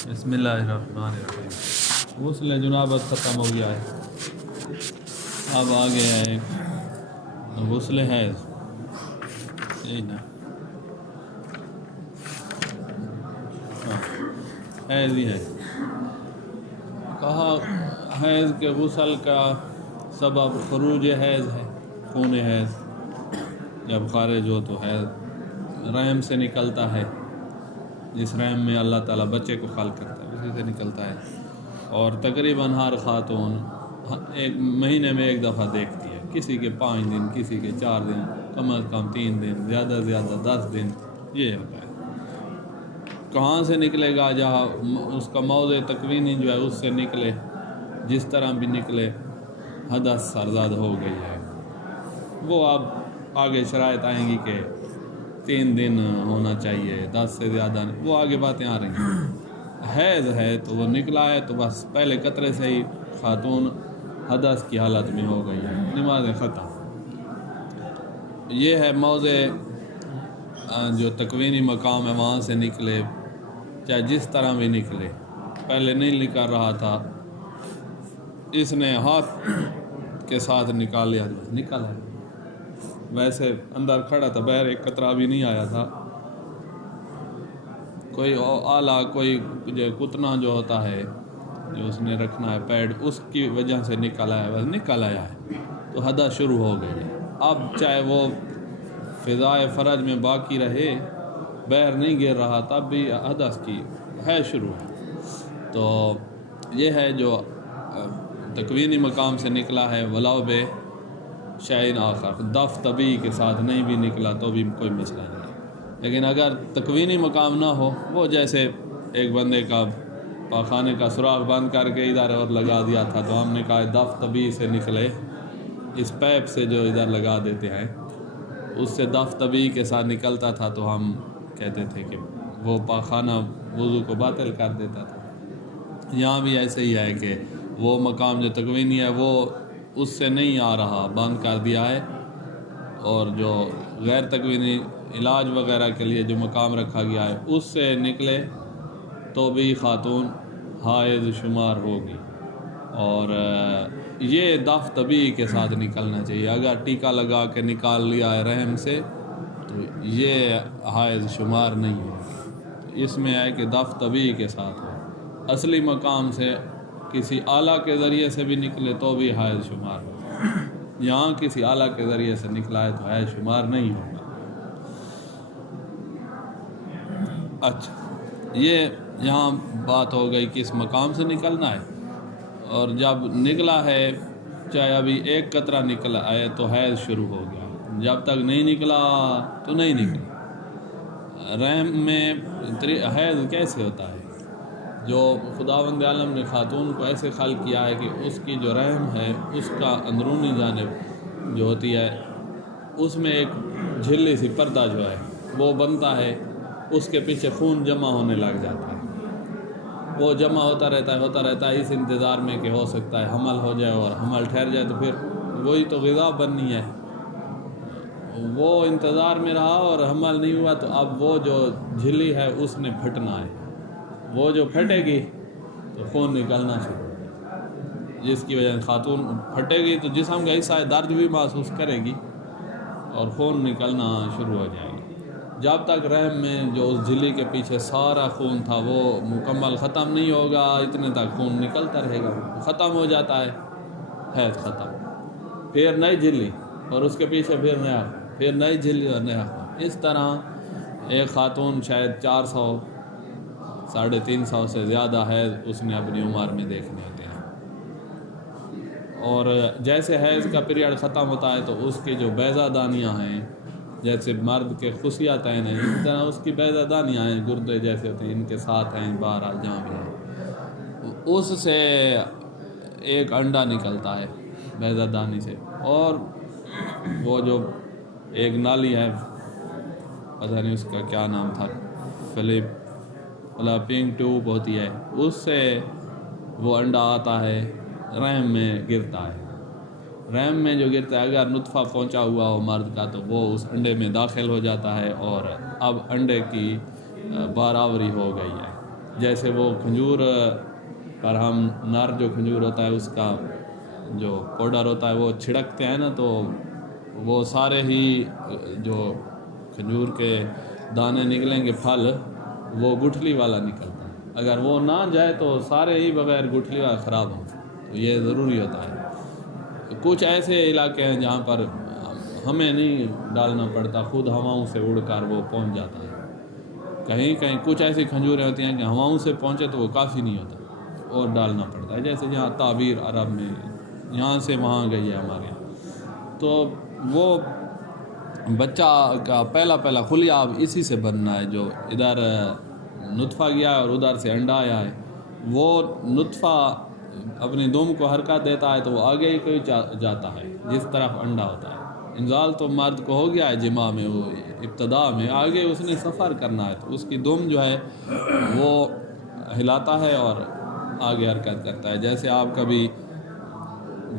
بسم اللہ الرحمن الرحیم۔ غسل جنابت ختم ہو گیا ہے، اب آ گیا ہے غسل حیض۔ یہی نا، حیض ہی ہے۔ کہا حیض کے غسل کا سبب خروج حیض ہے، خون حیض جب خارج ہو تو حیض رحم سے نکلتا ہے، جس رحم میں اللہ تعالیٰ بچے کو خلق کرتا ہے اسی سے نکلتا ہے، اور تقریباً ہر خاتون ایک مہینے میں ایک دفعہ دیکھتی ہے، کسی کے 5 دن، کسی کے 4 دن، کم از کم 3 دن، زیادہ سے زیادہ 10 دن، یہ ہوتا ہے۔ کہاں سے نکلے گا؟ جہاں اس کا موضع تکوینی جو ہے اس سے نکلے، جس طرح بھی نکلے، حدث سرزاد ہو گئی ہے، وہ اب آگے شرائط آئیں گی کہ 3 دن ہونا چاہیے، 10 سے زیادہ نہیں، وہ آگے باتیں آ رہی ہیں۔ حیض ہے تو وہ نکلا ہے تو بس پہلے قطرے سے ہی خاتون حدث کی حالت میں ہو گئی ہے، نماز ختم۔ یہ ہے موضع جو تکوینی مقام ہے، وہاں سے نکلے، چاہے جس طرح بھی نکلے، پہلے نہیں نکل رہا تھا، اس نے ہاتھ کے ساتھ نکال لیا، نکل ہے، ویسے اندر کھڑا تھا، باہر ایک قطرہ بھی نہیں آیا تھا، کوئی آلہ، کوئی جو کتنا جو ہوتا ہے جو اس نے رکھنا ہے پیڈ، اس کی وجہ سے نکل آیا، بس نکل آیا ہے تو حدث شروع ہو گئی ہے۔ اب چاہے وہ فضائے فرج میں باقی رہے، باہر نہیں گر رہا، تب بھی حدث کی ہے شروع ہے۔ تو یہ ہے جو تکوینی مقام سے نکلا ہے، ولو بے شیء آخر، دف طبیعی کے ساتھ نہیں بھی نکلا تو بھی کوئی مسئلہ نہیں ہے۔ لیکن اگر تکوینی مقام نہ ہو، وہ جیسے ایک بندے کا پاخانے کا سوراخ بند کر کے ادھر اور لگا دیا تھا، تو ہم نے کہا دف طبیعی سے نکلے، اس پیپ سے جو ادھر لگا دیتے ہیں اس سے دف طبیعی کے ساتھ نکلتا تھا، تو ہم کہتے تھے کہ وہ پاخانہ وضو کو باطل کر دیتا تھا۔ یہاں بھی ایسے ہی ہے کہ وہ مقام جو تکوینی ہے وہ اس سے نہیں آ رہا، بند کر دیا ہے، اور جو غیر تکوینی علاج وغیرہ کے لیے جو مقام رکھا گیا ہے اس سے نکلے تو بھی خاتون حائض شمار ہوگی، اور یہ دف طبیعی کے ساتھ نکلنا چاہیے۔ اگر ٹیکا لگا کے نکال لیا ہے رحم سے تو یہ حائض شمار نہیں ہے، اس میں ہے کہ دف طبیعی کے ساتھ ہو، اصلی مقام سے کسی آلہ کے ذریعے سے بھی نکلے تو بھی حائض شمار ہوگا۔ یہاں کسی آلہ کے ذریعے سے نکلا ہے تو حیض شمار نہیں ہوگا۔ اچھا، یہ یہاں بات ہو گئی کس مقام سے نکلنا ہے، اور جب نکلا ہے، چاہے ابھی ایک قطرہ نکلا ہے تو حیض شروع ہو گیا، جب تک نہیں نکلا تو نہیں نکلا۔ رحم میں حیض کیسے ہوتا ہے؟ جو خداوند عالم نے خاتون کو ایسے خلق کیا ہے کہ اس کی جو رحم ہے اس کا اندرونی جانب جو ہوتی ہے اس میں ایک جھلی سی پردہ جو ہے وہ بنتا ہے، اس کے پیچھے خون جمع ہونے لگ جاتا ہے، وہ جمع ہوتا رہتا ہے اس انتظار میں کہ ہو سکتا ہے حمل ہو جائے، اور حمل ٹھہر جائے تو پھر وہی تو غذا بننی ہے، وہ انتظار میں رہا اور حمل نہیں ہوا، تو اب وہ جو جھلی ہے اس نے پھٹنا ہے، وہ جو پھٹے گی تو خون نکلنا شروع ہو گیا، جس کی وجہ سے خاتون پھٹے گی تو جسم کا حصہ درد بھی محسوس کرے گی اور خون نکلنا شروع ہو جائے گی۔ جب تک رحم میں جو اس جھلی کے پیچھے سارا خون تھا وہ مکمل ختم نہیں ہوگا، اتنے تک خون نکلتا رہے گا، ختم ہو جاتا ہے، حیض ختم، پھر نئی جھلی، اور اس کے پیچھے پھر نیا، پھر نئی جھلی اور نیا خون۔ اس طرح ایک خاتون شاید 400 350 سے زیادہ حیض اس نے اپنی عمر میں دیکھنے ہوتے ہیں، اور جیسے حیض کا پیریڈ ختم ہوتا ہے تو اس کی جو بیضہ دانیاں ہیں، جیسے مرد کے خصیتین ہیں اس طرح اس کی بیضہ دانیاں ہیں، گردے جیسے ہوتے ہیں، ان کے ساتھ ہیں، بہرحال جہاں بھی ہیں، اس سے ایک انڈا نکلتا ہے بیضہ دانی سے، اور وہ جو ایک نالی ہے، پتہ نہیں اس کا کیا نام تھا، فلپنگ ٹیوب ہوتی ہے، اس سے وہ انڈا آتا ہے، رحم میں گرتا ہے، رحم میں جو گرتا ہے اگر نطفہ پہنچا ہوا ہو مرد کا تو وہ اس انڈے میں داخل ہو جاتا ہے، اور اب انڈے کی باراوری ہو گئی ہے، جیسے وہ کھجور پر ہم نر جو کھجور ہوتا ہے اس کا جو پاؤڈر ہوتا ہے وہ چھڑکتے ہیں نا، تو وہ سارے ہی جو کھجور کے دانے نکلیں گے پھل، وہ گٹھلی والا نکلتا ہے. اگر وہ نہ جائے تو سارے ہی بغیر گٹھلی والا خراب ہوں. تو یہ ضروری ہوتا ہے. کچھ ایسے علاقے ہیں جہاں پر ہمیں نہیں ڈالنا پڑتا، خود ہواؤں سے اڑ کر وہ پہنچ جاتا ہے. کہیں کہیں کچھ ایسی کھجوریں ہوتی ہیں کہ ہواؤں سے پہنچے تو وہ کافی نہیں ہوتا اور ڈالنا پڑتا ہے. جیسے جہاں تعبیر عرب میں یہاں سے وہاں گئی ہے ہمارے یہاں، تو وہ بچہ کا پہلا خلیہ اب اسی سے بننا ہے. جو ادھر نطفہ گیا اور ادھر سے انڈا آیا ہے، وہ نطفہ اپنی دم کو حرکت دیتا ہے تو وہ آگے ہی کوئی جاتا ہے جس طرف انڈا ہوتا ہے. انزال تو مرد کو ہو گیا ہے جماع میں، وہ ابتدا میں، آگے اس نے سفر کرنا ہے تو اس کی دم جو ہے وہ ہلاتا ہے اور آگے حرکت کرتا ہے. جیسے آپ کبھی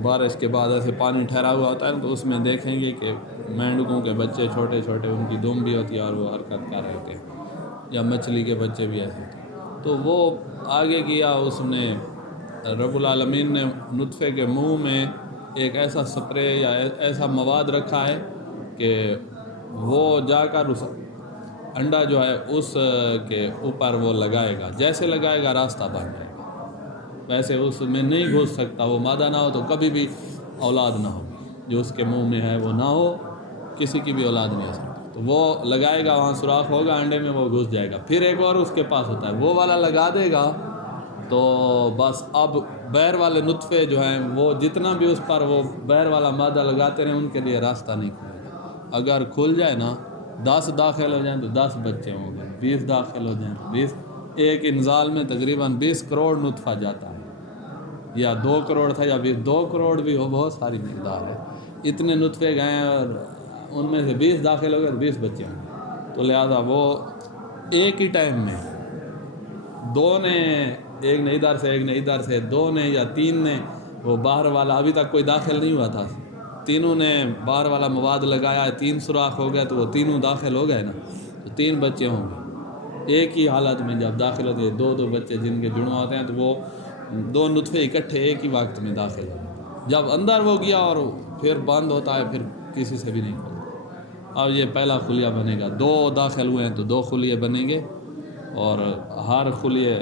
بارش کے بعد ایسے پانی ٹھہرا ہوا ہوتا ہے تو اس میں دیکھیں گے کہ مینڈکوں کے بچے چھوٹے چھوٹے، ان کی دم بھی ہوتی ہے اور وہ حرکت کر رہے ہوتے ہیں، یا مچھلی کے بچے بھی ایسے ہوتے ہیں. تو وہ آگے کیا، اس نے رب العالمین نے نطفے کے منہ میں ایک ایسا سپرے یا ایسا مواد رکھا ہے کہ وہ جا کر اس انڈا جو ہے اس کے اوپر وہ لگائے گا. جیسے لگائے گا راستہ بن جائے گا. ویسے اس میں نہیں گھس سکتا، وہ مادہ نہ ہو تو کبھی بھی اولاد نہ ہو. جو اس کے منہ میں ہے وہ نہ ہو، کسی کی بھی اولاد نہیں ہو سکتی. تو وہ لگائے گا، وہاں سوراخ ہوگا انڈے میں، وہ گھس جائے گا. پھر ایک اور اس کے پاس ہوتا ہے، وہ والا لگا دے گا تو بس اب بیر والے نطفے جو ہیں وہ جتنا بھی اس پر وہ بیر والا مادہ لگاتے رہیں ان کے لیے راستہ نہیں کھلے گا. اگر کھل جائے نا، 10 داخل ہو جائیں تو 10 بچے ہوں گے، 20 داخل ہو جائیں تو 20. ایک انزال میں تقریباً 20 کروڑ نطفہ جاتا ہے، یا 2 کروڑ تھا یا 2 کروڑ بھی ہو، بہت ساری مقدار ہے. اتنے نطفے گئے اور ان میں سے 20 داخل ہو گئے تو 20 بچے ہوں گے. تو لہذا وہ ایک ہی ٹائم میں دو نے، ایک نے ادھر سے ایک نے ادھر سے، 2 نے یا 3 نے، وہ باہر والا ابھی تک کوئی داخل نہیں ہوا تھا، تینوں نے باہر والا مواد لگایا ہے، 3 سوراخ ہو گئے تو وہ تینوں داخل ہو گئے نا، تو 3 بچے ہوں گے. ایک ہی حالت میں جب داخل ہوتے ہیں 2 بچے جن کے جڑواں ہوتے ہیں تو وہ 2 نطفے اکٹھے ایک ہی وقت میں داخل ہوتے ہیں. جب اندر وہ گیا اور پھر بند ہوتا ہے، پھر کسی سے بھی نہیں کھولتا. اب یہ پہلا خلیہ بنے گا. 2 داخل ہوئے ہیں تو 2 خلیے بنیں گے، اور ہر خلیے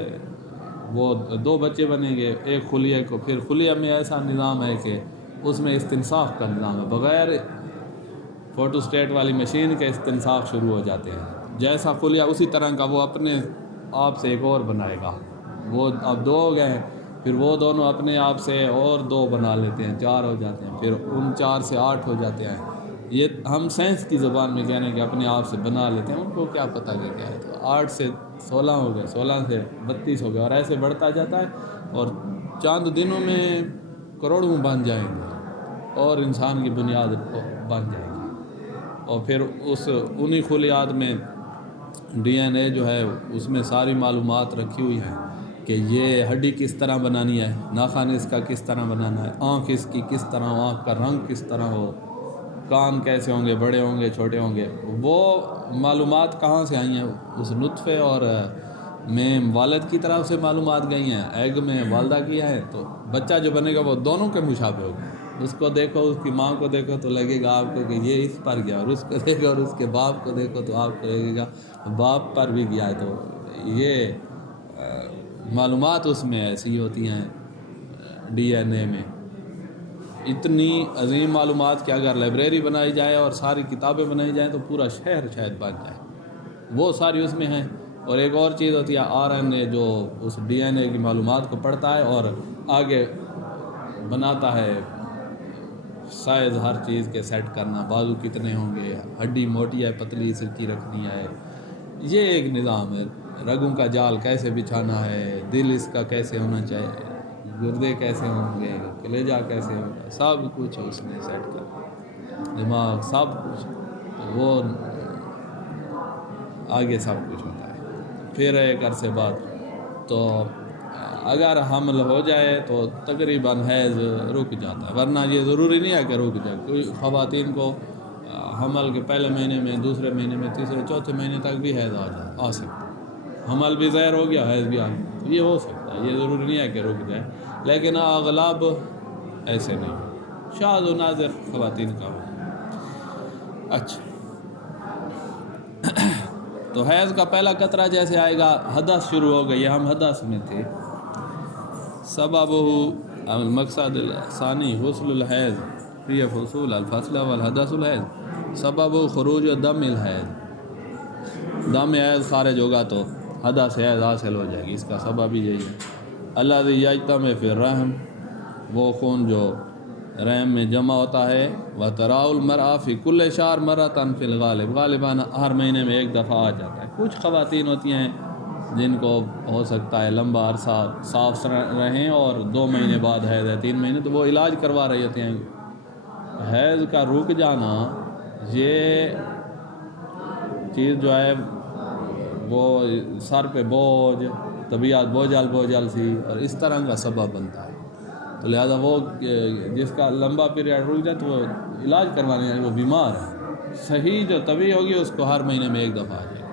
وہ 2 بچے بنیں گے. ایک خلیے کو پھر خلیہ میں ایسا نظام ہے کہ اس میں استنساخ کا نظام ہے، بغیر فوٹو سٹیٹ والی مشین کے استنساخ شروع ہو جاتے ہیں. جیسا خلیہ اسی طرح کا وہ اپنے آپ سے ایک اور بنائے گا. وہ اب 2 ہو گئے ہیں، پھر وہ دونوں اپنے آپ سے اور 2 بنا لیتے ہیں، 4 ہو جاتے ہیں، پھر ان 4 سے 8 ہو جاتے ہیں. یہ ہم سائنس کی زبان میں کہنے کہ اپنے آپ سے بنا لیتے ہیں، ان کو کیا پتہ کہ کیا ہے. تو 8 سے 16 ہو گئے، 16 سے 32 ہو گئے، اور ایسے بڑھتا جاتا ہے. اور چند دنوں میں کروڑوں بن جائیں گے اور انسان کی بنیاد بن جائے گی. اور پھر انہی خلیات میں ڈی این اے جو ہے اس میں ساری معلومات رکھی ہوئی ہیں کہ یہ ہڈی کس طرح بنانی ہے، ناخن اس کا کس طرح بنانا ہے، آنکھ اس کی کس طرح ہو، آنکھ کا رنگ کس طرح ہو، کان کیسے ہوں گے، بڑے ہوں گے چھوٹے ہوں گے. وہ معلومات کہاں سے آئی ہیں؟ اس نطفے اور میں والد کی طرف سے معلومات گئی ہیں. ایگ میں والدہ کیا ہے، تو بچہ جو بنے گا وہ دونوں کے مشابہ ہوگا. اس کو دیکھو، اس کی ماں کو دیکھو تو لگے گا آپ کو کہ یہ اس پر گیا، اور اس کو دیکھو اور اس کے باپ کو دیکھو تو آپ کو لگے گا باپ پر بھی گیا ہے. تو یہ معلومات اس میں ایسی ہوتی ہیں ڈی این اے میں. اتنی عظیم معلومات کہ اگر لائبریری بنائی جائے اور ساری کتابیں بنائی جائیں تو پورا شہر شاید بن جائے. وہ ساری اس میں ہیں. اور ایک اور چیز ہوتی ہے آر این اے، جو اس ڈی این اے کی معلومات کو پڑھتا ہے اور آگے بناتا ہے سائز ہر چیز کے سیٹ کرنا، بازو کتنے ہوں گے، ہڈی موٹی ہے پتلی سلکی رکھنی ہے. یہ ایک نظام ہے. رگوں کا جال کیسے بچھانا ہے، دل اس کا کیسے ہونا چاہیے، گردے کیسے ہوں گے، کلیجہ کیسے ہوگا، سب کچھ اس میں سیٹ کر، دماغ سب کچھ. وہ آگے سب کچھ ہوتا ہے. پھر ایک عرصے بعد تو اگر حمل ہو جائے تو تقریباً حیض رک جاتا ہے، ورنہ یہ ضروری نہیں ہے کہ رک جائے. کوئی خواتین کو حمل کے پہلے مہینے میں، دوسرے مہینے میں، تیسرے چوتھے مہینے تک بھی حیض آ سکتا ہے. حمل بھی ظاہر ہو گیا، حیض بھی آ گیا، تو یہ ہو سکتا ہے، یہ ضروری نہیں ہے کہ رک جائے، لیکن اغلب ایسے نہیں، شاذ و نادر خواتین کا ہو۔ اچھا، تو حیض کا پہلا قطرہ جیسے آئے گا، حدث شروع ہو گئی، ہم حدث میں تھے، سبب المقصد الثانی غسل الحیض فی فصول الفصل والحدث الحیض سبب خروج دم الحیض، دم حیض خارج ہوگا تو حدث حیض حاصل ہو جائے گی، اس کا سبب ہی یہی ہے۔ الذی یجتمع فی الرحم، وہ خون جو رحم میں جمع ہوتا ہے، وتراء المرأة فی کل شہر مرۃ فی الغالب، غالباً ہر مہینے میں ایک دفعہ آ جاتا ہے۔ کچھ خواتین ہوتی ہیں جن کو ہو سکتا ہے لمبا عرصہ صاف رہیں اور 2 مہینے بعد حیض ہے، 3 مہینے، تو وہ علاج کروا رہی ہوتی ہیں۔ حیض کا رک جانا یہ چیز جو ہے وہ سر پہ بوجھ، طبیعت بوجھل سی اور اس طرح کا سبب بنتا ہے، تو لہذا وہ جس کا لمبا پیریڈ رک جائے تو وہ علاج کروانے یعنی وہ بیمار ہے، صحیح جو طبیعی ہوگی اس کو ہر مہینے میں ایک دفعہ آ جائے گا۔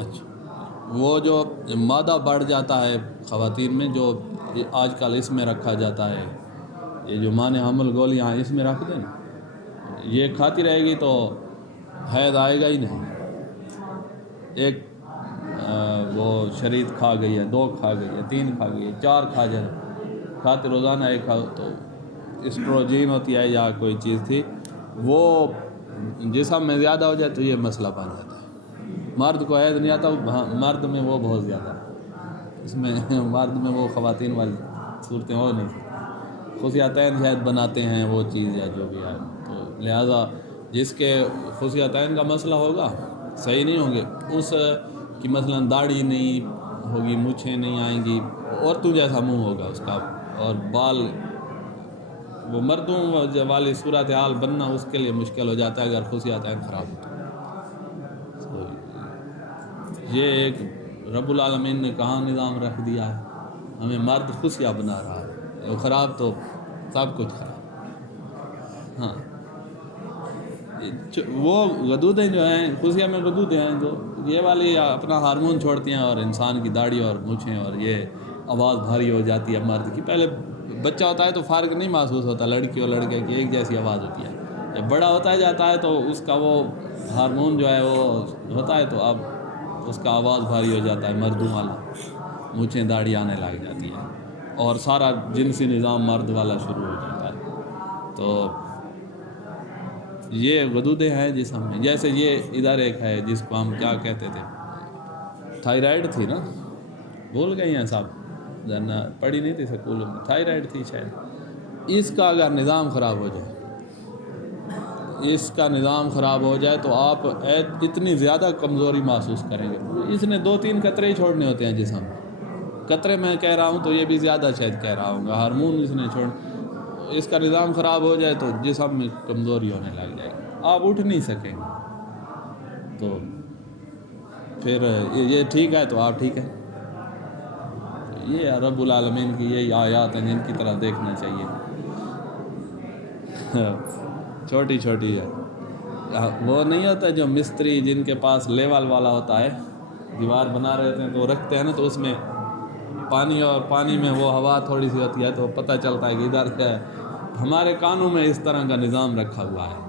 اچھا، وہ جو مادہ بڑھ جاتا ہے خواتین میں، جو آج کل اس میں رکھا جاتا ہے، یہ جو مانع حمل گولیاں اس میں رکھ دیں، یہ کھاتی رہے گی تو حیض آئے گا ہی نہیں۔ ایک وہ شريط کھا گئی ہے، 2 کھا گئی ہے، 3 کھا گئی ہے، 4 کھا جائے، کھاتے روزانہ ایک کھا تو اسٹروجین ہوتی ہے یا کوئی چیز تھی، وہ جسم میں زیادہ ہو جائے تو یہ مسئلہ بن جاتا ہے۔ مرد کو حیض نہیں آتا، مرد میں وہ بہت زیادہ ہے، اس میں مرد میں وہ خواتین والی صورتیں ہو نہیں، خصیتین شاید بناتے ہیں وہ چیز یا جو بھی ہے، تو لہٰذا جس کے خصیتین کا مسئلہ ہوگا صحیح نہیں ہوں گے، اس کی مثلا داڑھی نہیں ہوگی، مونچھیں نہیں آئیں گی، عورتوں جیسا منہ ہوگا اس کا، اور بال وہ مردوں والی صورتحال بننا اس کے لیے مشکل ہو جاتا ہے اگر خصیتین خراب ہو تو۔ یہ ایک رب العالمین نے کہاں نظام رکھ دیا ہے، ہمیں مرد خصیہ بنا رہا ہے، وہ خراب تو سب کچھ خراب۔ ہاں، وہ غدودیں جو ہیں خصیہ میں غدودیں ہیں جو یہ والی اپنا ہارمون چھوڑتی ہیں، اور انسان کی داڑھی اور مونچھیں اور یہ آواز بھاری ہو جاتی ہے مرد کی۔ پہلے بچہ ہوتا ہے تو فرق نہیں محسوس ہوتا، لڑکی اور لڑکے کی ایک جیسی آواز ہوتی ہے، جب بڑا ہوتا جاتا ہے تو اس کا وہ ہارمون جو ہے وہ ہوتا ہے تو اب اس کا آواز بھاری ہو جاتا ہے، مردوں والا، مونچھیں داڑھی آنے لگ جاتی ہے اور سارا جنسی نظام مرد والا شروع ہو جاتا ہے۔ تو یہ غدودیں ہیں جسم میں، جیسے یہ ادھر ایک ہے جس کو ہم کیا کہتے تھے، تھائرائیڈ تھی نا، بھول گئی ہیں صاحب، جانا پڑھی نہیں تھی سکولوں میں، تھائرائیڈ تھی شاید، اس کا اگر نظام خراب ہو جائے، اس کا نظام خراب ہو جائے تو آپ اتنی زیادہ کمزوری محسوس کریں گے۔ اس نے 2-3 قطرے ہی چھوڑنے ہوتے ہیں جسم میں، قطرے میں کہہ رہا ہوں تو یہ بھی زیادہ شاید کہہ رہا ہوں گا، ہارمون اس نے چھوڑ، اس کا نظام خراب ہو جائے تو جسم میں کمزوری ہونے لگ جائے گی، آپ اٹھ نہیں سکیں گے، تو پھر یہ ٹھیک ہے تو آپ ٹھیک ہے۔ یہ رب العالمین کی یہی آیات ہیں جن کی طرح دیکھنا چاہیے، چھوٹی چھوٹی ہے۔ وہ نہیں ہوتا جو مستری جن کے پاس لیول والا ہوتا ہے، دیوار بنا رہے ہوتے ہیں تو رکھتے ہیں نا، تو اس میں پانی اور پانی میں وہ ہوا تھوڑی سی ہوتی ہے تو پتہ چلتا ہے کہ ادھر کیا ہے۔ ہمارے کانوں میں اس طرح کا نظام رکھا ہوا ہے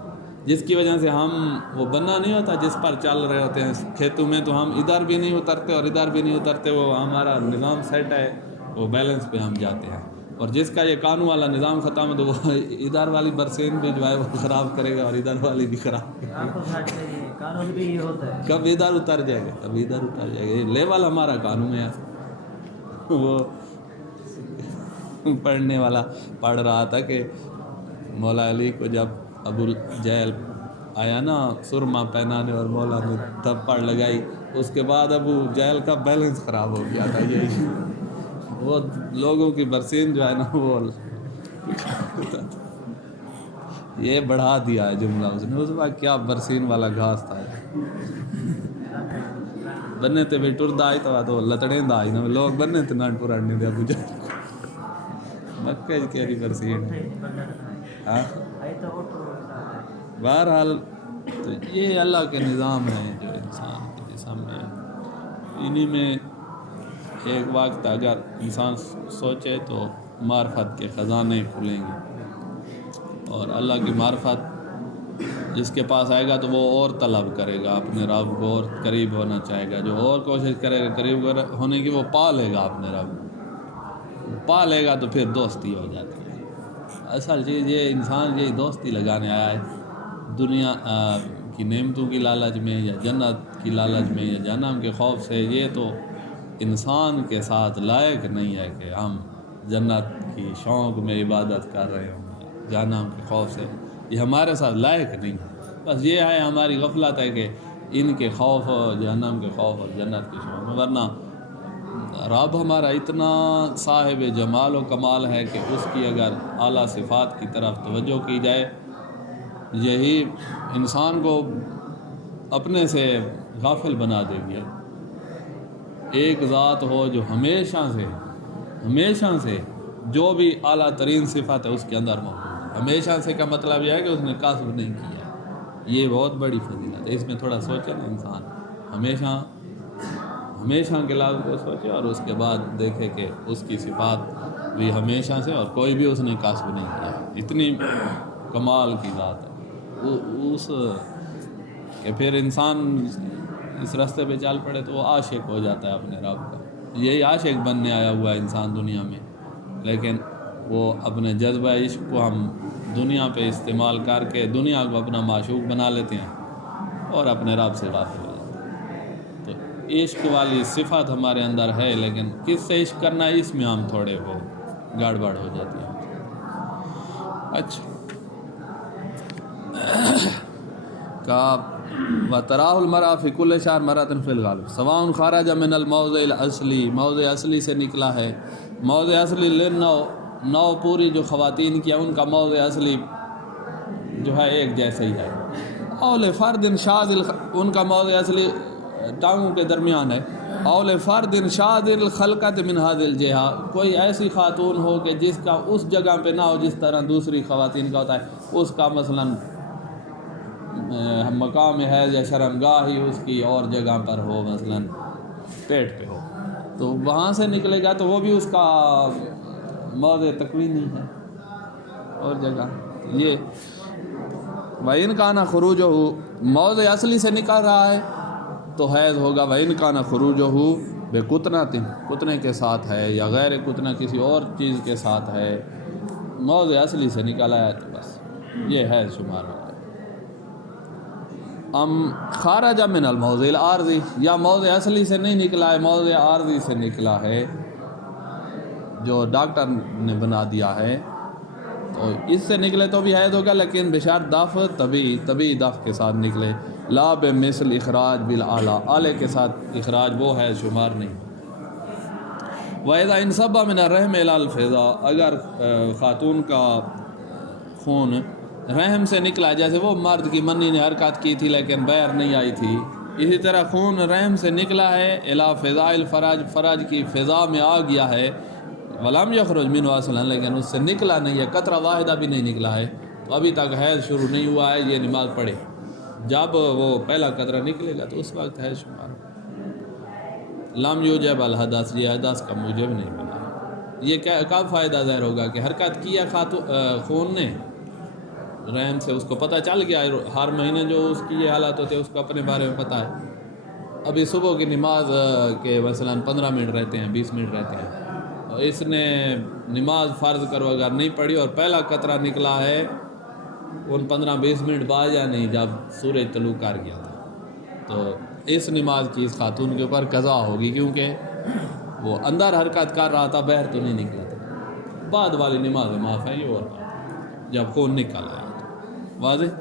جس کی وجہ سے ہم وہ بننا نہیں ہوتا جس پر چل رہے ہوتے ہیں کھیتوں میں، تو ہم ادھر بھی نہیں اترتے اور ادھر بھی نہیں اترتے، وہ ہمارا نظام سیٹ ہے، وہ بیلنس پہ ہم جاتے ہیں۔ اور جس کا یہ کانوں والا نظام ختم ہے تو وہ ادھر والی برسین بھی جو ہے وہ خراب کرے گا اور ادھر والی بھی خراب کرے گا، کب ادھر اتر جائے گا کبھی ادھر اتر جائے گا۔ یہ لیول ہمارا قانون ہے۔ وہ پڑھنے والا پڑھ رہا تھا کہ مولا علی کو جب ابو جہل آیا نا سرما پہنانے اور مولا نے تھپڑ لگائی، اس کے بعد ابو جہل کا بیلنس خراب ہو گیا تھا۔ یہی وہ لوگوں کی برسین جو ہے نا وہ یہ بڑھا دیا ہے جملہ اس نے، اس وقت کیا برسین والا گھاس تھا، بننے تے بھی ٹردا آئی تو لتڑیں دا آئی نا، لوگ بننے تے نہ ٹرڑنے دے ابو جہل مکہ کی برسین۔ ہاں، بہرحال تو یہ اللہ کے نظام ہیں جو انسان انہی میں ایک وقت اگر انسان سوچے تو معرفت کے خزانے کھلیں گے، اور اللہ کی معرفت جس کے پاس آئے گا تو وہ اور طلب کرے گا، اپنے رب کو اور قریب ہونا چاہے گا، جو اور کوشش کرے گا قریب ہونے کی، وہ پا لے گا اپنے رب کو، پا لے گا تو پھر دوستی ہو جاتی ہے۔ اصل چیز یہ انسان یہ دوستی لگانے آیا ہے دنیا کی نعمتوں کی لالچ میں یا جنت کی لالچ میں یا جہنم کے خوف سے، یہ تو انسان کے ساتھ لائق نہیں ہے کہ ہم جنت کی شوق میں عبادت کر رہے ہوں، جہنم کے خوف سے یہ ہمارے ساتھ لائق نہیں ہے۔ بس یہ ہے ہماری غفلت ہے کہ ان کے خوف، جہنم کے خوف اور جنت کے شوق میں، ورنہ رب ہمارا اتنا صاحب جمال و کمال ہے کہ اس کی اگر اعلیٰ صفات کی طرف توجہ کی جائے، یہی انسان کو اپنے سے غافل بنا دے گی۔ ایک ذات ہو جو ہمیشہ سے جو بھی اعلیٰ ترین صفت ہے اس کے اندر موجود ہے۔ ہمیشہ سے کا مطلب یہ ہے کہ اس نے کسب نہیں کیا، یہ بہت بڑی فضیلت ہے۔ اس میں تھوڑا سوچے نا انسان، ہمیشہ کے لفظ کو سوچے اور اس کے بعد دیکھے کہ اس کی صفات بھی ہمیشہ سے، اور کوئی بھی اس نے کسب نہیں کیا، اتنی کمال کی ذات ہے اس کہ پھر انسان اس راستے پہ چل پڑے تو وہ عاشق ہو جاتا ہے اپنے رب کا۔ یہی عاشق بننے آیا ہوا ہے انسان دنیا میں، لیکن وہ اپنے جذبہ عشق کو ہم دنیا پہ استعمال کر کے دنیا کو اپنا معشوق بنا لیتے ہیں اور اپنے رب سے غافل ہو جاتے ہیں۔ تو عشق والی صفت ہمارے اندر ہے، لیکن کس سے عشق کرنا ہے اس میں ہم تھوڑے وہ گڑبڑ ہو جاتی ہے۔ اچھا کہا وَتَرَاهُ الْمَرْءَ فِي كُلِّ شَهْرٍ مَرَّةً فِي الْغَالِبِ سَوَاءٌ خَرَجَ مِنَ الْمَوْضِعِ الْأَصْلِ، موضع اصلی سے نکلا ہے، موضع اصلی نو پوری جو خواتین کیا ان کا موضع اصلی جو ہے ایک جیسے ہی ہے، اول فرد شاذ ان کا موضع اصلی ٹانگوں کے درمیان ہے، اول فرد شاذ الخلقت من هذه الجهة، کوئی ایسی خاتون ہو کہ جس کا اس جگہ پہ نہ ہو جس طرح دوسری خواتین کا ہوتا ہے، اس کا مثلاً مقام حیض یا شرمگاہ ہی اس کی اور جگہ پر ہو، مثلاً پیٹ پہ ہو، تو وہاں سے نکلے گا تو وہ بھی اس کا موضع تکوینی ہے اور جگہ۔ یہ وَإِنْ كَانَ خُرُوجُهُ موضع اصلی سے نکل رہا ہے تو حیض ہوگا، وَإِنْ كَانَ خُرُوجُهُ بِقُطْنَةٍ کتنے کے ساتھ ہے یا غیر کتنا کسی اور چیز کے ساتھ ہے، موضع اصلی سے نکلا ہے تو بس یہ حیض شمار ہوگا۔ خارج من الموضع العارضی، یا موضع اصلی سے نہیں نکلا ہے، موضع عارضی سے نکلا ہے جو ڈاکٹر نے بنا دیا ہے، تو اس سے نکلے تو بھی حیض ہوگا، لیکن بشرط دفع طبی دفع کے ساتھ نکلے، لا بمثل اخراج بالاعلیٰ، اعلیٰ کے ساتھ اخراج وہ حیض شمار نہیں۔ وَإِذَا انصب من الرحم إلى الفضاء، اگر خاتون کا خون رحم سے نکلا، جیسے وہ مرد کی منی نے حرکت کی تھی لیکن بیر نہیں آئی تھی، اسی طرح خون رحم سے نکلا ہے الی فضاء الفرج، فرج کی فضا میں آ گیا ہے، ولم یخرج منہ اصلا، لیکن اس سے نکلا نہیں ہے، قطرہ واحدہ بھی نہیں نکلا ہے، تو ابھی تک حیض شروع نہیں ہوا ہے، یہ نماز پڑھے، جب وہ پہلا قطرہ نکلے گا تو اس وقت حیض شمار ہوگا۔ لم یوجب الحدث، یہ حدث کا موجب نہیں بنا۔ یہ کب فائدہ ظاہر ہوگا کہ حرکت کیا خون نے رحم سے، اس کو پتہ چل گیا ہر مہینے جو اس کی یہ حالت ہوتی ہے اس کو اپنے بارے میں پتہ ہے۔ ابھی صبح کی نماز کے مثلاً 15 منٹ رہتے ہیں، 20 منٹ رہتے ہیں، اور اس نے نماز فرض کرو اگر نہیں پڑھی اور پہلا قطرہ نکلا ہے ان 15-20 منٹ بعد یا نہیں جب سورج طلوع کر گیا تھا، تو اس نماز کی اس خاتون کے اوپر قضا ہوگی، کیونکہ وہ اندر حرکت کر رہا تھا، باہر تو نہیں نکلا تھا۔ بعد والی نماز معاف ہے، یہ اور جب خون نکل آیا واضح۔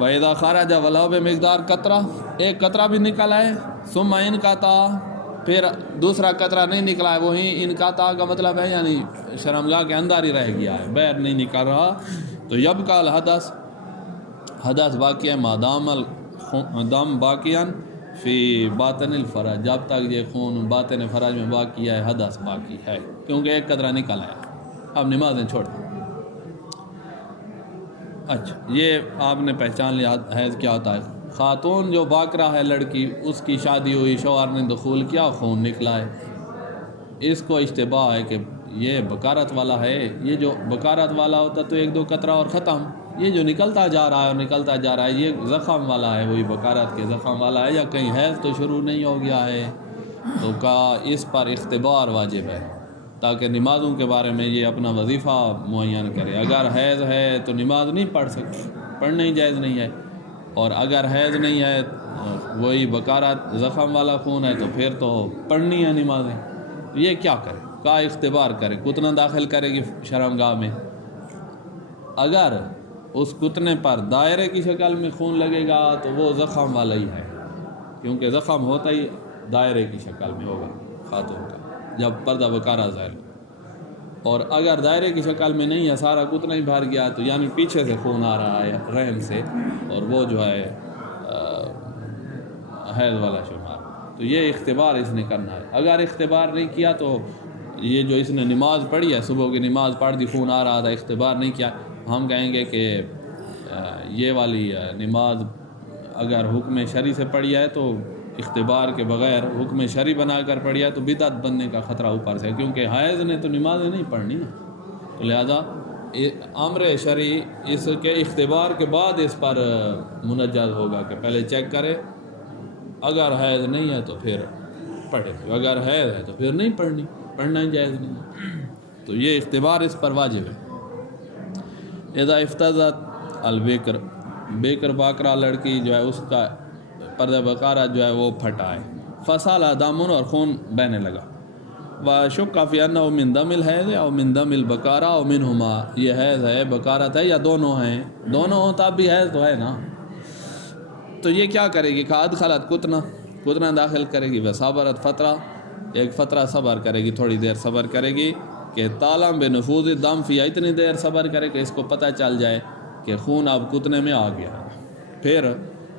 وَإِذَا خَرَجَ وَلَوْ بِمِقْدَارِ قطرہ، ایک قطرہ بھی نکلا ہے، ثُمَّ انقطع، پھر دوسرا قطرہ نہیں نکلا ہے، وہیں انقطع کا مطلب ہے یعنی شرمگاہ کے اندر ہی رہ گیا ہے، باہر نہیں نکل رہا، تو یبقى الحدث، حدث باقی ہے، مادام الدم باقیاً فی باطن الفرج، جب تک یہ خون باطن فرج میں باقی ہے حدث باقی ہے، کیونکہ ایک قطرہ نکل آیا۔ اب نمازیں چھوڑ دیں۔ اچھا، یہ آپ نے پہچان لیا حیض کیا ہوتا ہے۔ خاتون جو باکرہ ہے لڑکی، اس کی شادی ہوئی، شوہر نے دخول کیا، خون نکلا ہے، اس کو اشتباہ ہے کہ یہ بکارت والا ہے۔ یہ جو بکارت والا ہوتا تو ایک دو قطرہ اور ختم، یہ جو نکلتا جا رہا ہے اور نکلتا جا رہا ہے یہ زخم والا ہے، وہی بکارت کے زخم والا ہے، یا کہیں حیض تو شروع نہیں ہو گیا ہے، تو کہا اس پر اختبار واجب ہے تاکہ نمازوں کے بارے میں یہ اپنا وظیفہ معین کرے۔ اگر حیض ہے تو نماز نہیں پڑھ سکتی، پڑھنا ہی جائز نہیں ہے، اور اگر حیض نہیں ہے وہی بکارت زخم والا خون ہے تو پھر تو پڑھنی ہے نمازیں۔ یہ کیا کرے؟ کا اختبار کرے، کتنا داخل کرے گی شرمگاہ میں۔ اگر اس کتنے پر دائرے کی شکل میں خون لگے گا تو وہ زخم والا ہی ہے، کیونکہ زخم ہوتا ہی دائرے کی شکل میں ہوگا خاتون کا جب پردہ بکارہ ظاہر ہو۔ اور اگر دائرے کی شکل میں نہیں ہے، سارا کتنا ہی بھر گیا، تو یعنی پیچھے سے خون آ رہا ہے رحم سے، اور وہ جو ہے حیض والا شمار، تو یہ اختبار اس نے کرنا ہے۔ اگر اختبار نہیں کیا تو یہ جو اس نے نماز پڑھی ہے، صبح کی نماز پڑھ دی، خون آ رہا تھا، اختبار نہیں کیا، ہم کہیں گے کہ یہ والی نماز اگر حکم شرعی سے پڑھی ہے تو اختبار کے بغیر حکم شرعی بنا کر پڑھی ہے تو بدعت بننے کا خطرہ اوپر سے، کیونکہ حائض نے تو نمازیں نہیں پڑھنی نا، تو لہذا امر شرعی اس کے اختبار کے بعد اس پر منجز ہوگا کہ پہلے چیک کرے، اگر حیض نہیں ہے تو پھر پڑھے، اگر حیض ہے تو پھر نہیں پڑھنی، پڑھنا ہی جائز نہیں ہے، تو یہ اختبار اس پر واجب ہے۔ اذا افتضت البکر، بیکر باکرہ لڑکی جو ہے اس کا پردہ بکارہ جو ہے وہ پھٹا ہے، فسال دامن، اور خون بہنے لگا، وشک فی انہ من دم الحیض او من دم البکارہ او منہما، یہ حیض ہے، بکارت ہے، یا دونوں ہیں، دونوں ہوں تب بھی حیض تو ہے نا، تو یہ کیا کرے گی؟ کہ ادخلت کتنا داخل کرے گی، وصبرت فترہ، ایک فترہ صبر کرے گی، تھوڑی دیر صبر کرے گی، کہ تعلم بنفوذ الدم فی، اتنی دیر صبر کرے کہ اس کو پتہ چل جائے کہ خون اب کتنے میں آ گیا ہے، پھر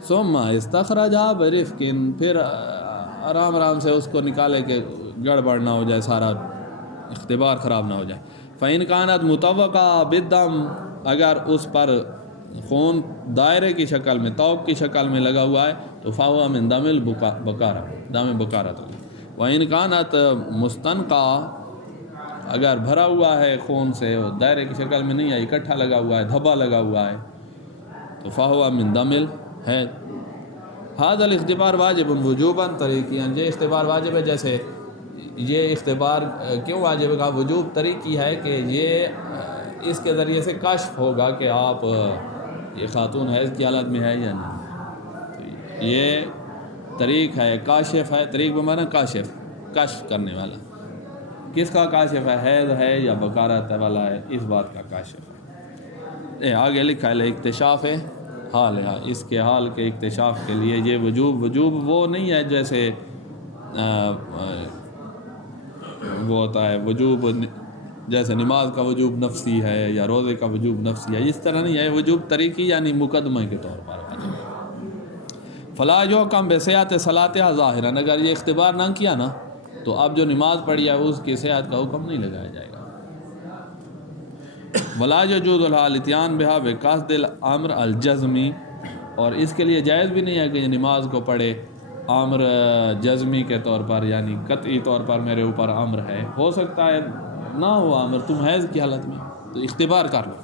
ثم استخرجا برفق، پھر آرام آرام سے اس کو نکالے کہ گڑبڑ نہ ہو جائے، سارا اختبار خراب نہ ہو جائے۔ فإن كانت مطوقہ بالدم، اگر اس پر خون دائرے کی شکل میں، توق کی شکل میں لگا ہوا ہے تو فهو من دم البکارہ، دم بکارہ تو۔ وإن كانت مستنقع، اگر بھرا ہوا ہے خون سے، دائرے کی شکل میں نہیں ہے، اکٹھا لگا ہوا ہے، دھبا لگا ہوا ہے، تو فهو من دم الحیض۔ هذا الاختبار واجب وجوبا طریقیاً، یہ اختبار واجب ہے، جیسے یہ اختبار کیوں واجب کا وجوب طریقی ہے کہ یہ اس کے ذریعے سے کشف ہوگا کہ آپ یہ خاتون حیض کی حالت میں ہے یا نہیں، تو یہ طریق ہے، کاشف ہے، طریق بمانا کاشف، کشف کرنے والا، کس کا کاشف ہے؟ حیض ہے یا بکارت والا ہے، اس بات کا کاشف ہے۔ آگے لکھا ہے اکتشاف حال ہے، اس کے حال کے اکتشاف کے لیے یہ وجوب وہ نہیں ہے جیسے وہ ہوتا ہے وجوب، جیسے نماز کا وجوب نفسی ہے یا روزے کا وجوب نفسی ہے، اس طرح نہیں ہے، وجوب طریقی یعنی مقدمہ کے طور پر۔ فلا یحکم بصحت صلاتها ظاہراً، اگر یہ اختبار نہ کیا نا تو اب جو نماز پڑھی ہے اس کی صحت کا حکم نہیں لگایا جائے گا۔ ولا یجوز الاتیان بها بقصد الامر الجزمی، اور اس کے لیے جائز بھی نہیں ہے کہ یہ نماز کو پڑھے امر جزمی کے طور پر، یعنی قطعی طور پر میرے اوپر امر ہے، ہو سکتا ہے نہ ہو امر، تم حیض کی حالت میں تو اختبار کر لو،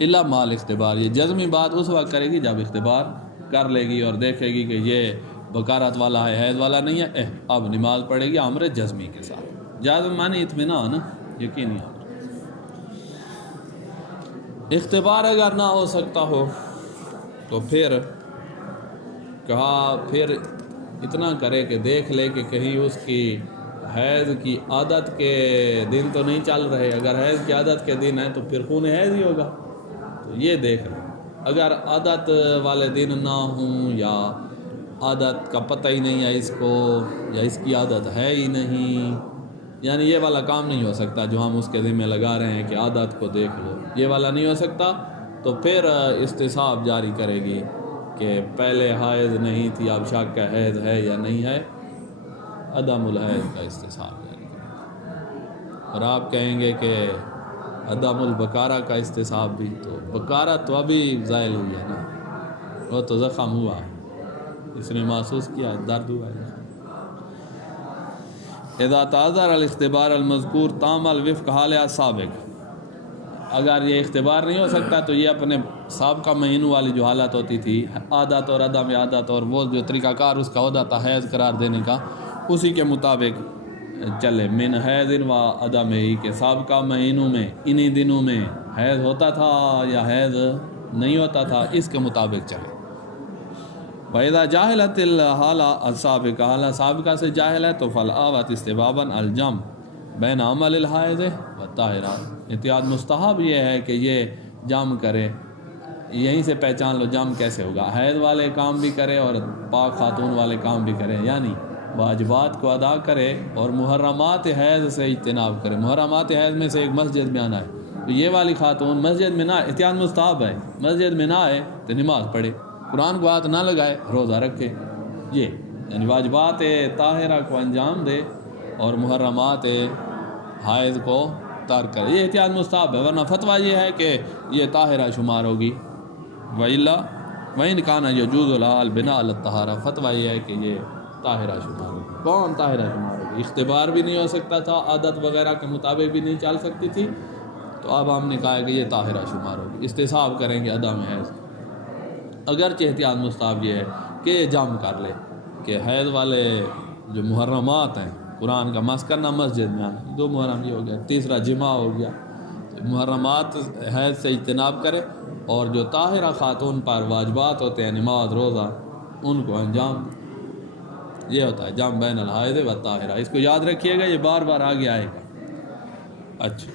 الا مال اختبار، یہ جزمی بات اس وقت کرے گی جب اختبار کر لے گی اور دیکھے گی کہ یہ بکارت والا ہے، حیض والا نہیں ہے، اب نماز پڑھے گی امر جزمی کے ساتھ۔ جازم معنی اطمینان، یقینی امر۔ اختبار اگر نہ ہو سکتا ہو تو پھر کہا پھر اتنا کرے کہ دیکھ لے کہ کہیں اس کی حیض کی عادت کے دن تو نہیں چل رہے، اگر حیض کی عادت کے دن ہیں تو پھر خون حیض ہی ہوگا، تو یہ دیکھ لے، اگر عادت والے دن نہ ہوں یا عادت کا پتہ ہی نہیں ہے اس کو، یا اس کی عادت ہے ہی نہیں، یعنی یہ والا کام نہیں ہو سکتا جو ہم اس کے ذمہ لگا رہے ہیں کہ عادت کو دیکھ لو، یہ والا نہیں ہو سکتا، تو پھر استصحاب جاری کرے گی کہ پہلے حیض نہیں تھی، اب شک کا حیض ہے یا نہیں ہے، عدم الحیض کا استصحاب جاری کرے گی۔ اور آپ کہیں گے کہ عدم البکارہ کا استصحاب بھی، تو بکارہ تو ابھی زائل ہوئی ہے نا، وہ تو زخم ہوا ہے، اس نے محسوس کیا درد ہوا ہے۔ اذا تعذر الاختبار المذکور تعمل وفق حال سابق، اگر یہ اختبار نہیں ہو سکتا تو یہ اپنے سابقہ مہینوں والی جو حالت ہوتی تھی، عادت اور عدم عادت، اور وہ جو طریقہ کار اس کا ہوتا تھا حیض قرار دینے کا، اسی کے مطابق چلے۔ من حیض و عدم ہی، کہ سابقہ مہینوں میں انہی دنوں میں حیض ہوتا تھا یا حیض نہیں ہوتا تھا، اس کے مطابق چلے۔ وَإِذَا جَاهِلَتِ الْحَالَ السَّابِقَةَ، حالہ سابقہ سے جاہل ہے تو فَالْآوَتِ اسْتِبَابًا الْجَمْعُ بین عمل الحائض والطاہرات، احتیاط مستحب یہ ہے کہ یہ جمع کرے، یہیں سے پہچان لو جمع کیسے ہوگا، حیض والے کام بھی کرے اور پاک خاتون والے کام بھی کرے، یعنی واجبات کو ادا کرے اور محرمات حیض سے اجتناب کرے۔ محرمات حیض میں سے ایک مسجد میں آنا ہے، تو یہ والی خاتون مسجد میں نہ، احتیاط مستحب ہے، مسجد میں نہ آئے تو نماز پڑھے، قرآن کو ہاتھ نہ لگائے، روزہ رکھے، یہ یعنی واجبات طاہرہ کو انجام دے اور محرمات حائض کو ترک کرے، یہ احتیاط مستحب ہے، ورنہ فتویٰ یہ ہے کہ یہ طاہرہ شمار ہوگی۔ وَإِلَّا وَإِنْ كَانَ يَجُوزُ لَهَا الْبِنَاءُ عَلَى الطَّهَارَةِ، فتویٰ یہ ہے کہ یہ طاہرہ شمار ہوگی۔ کون طاہرہ شمار ہوگی؟ اختبار بھی نہیں ہو سکتا تھا، عادت وغیرہ کے مطابق بھی نہیں چل سکتی تھی، تو اب ہم نے کہا کہ یہ طاہرہ شمار ہوگی، استصحاب کریں گے عدم حیض۔ اگرچہ احتیاط مستحب یہ ہے کہ یہ جمع کر لے کہ حیض والے جو محرمات ہیں، قرآن کا مس کرنا، مسجد میں آنا، دو محرم یہ ہو گیا، تیسرا جماع ہو گیا، محرمات حیض سے اجتناب کرے اور جو طاہرہ خاتون پر واجبات ہوتے ہیں، نماز روزہ، ان کو انجام دے۔ یہ ہوتا ہے جمع بین الحائض و طاہرہ، اس کو یاد رکھیے گا، یہ بار بار آگے آئے گا۔ اچھا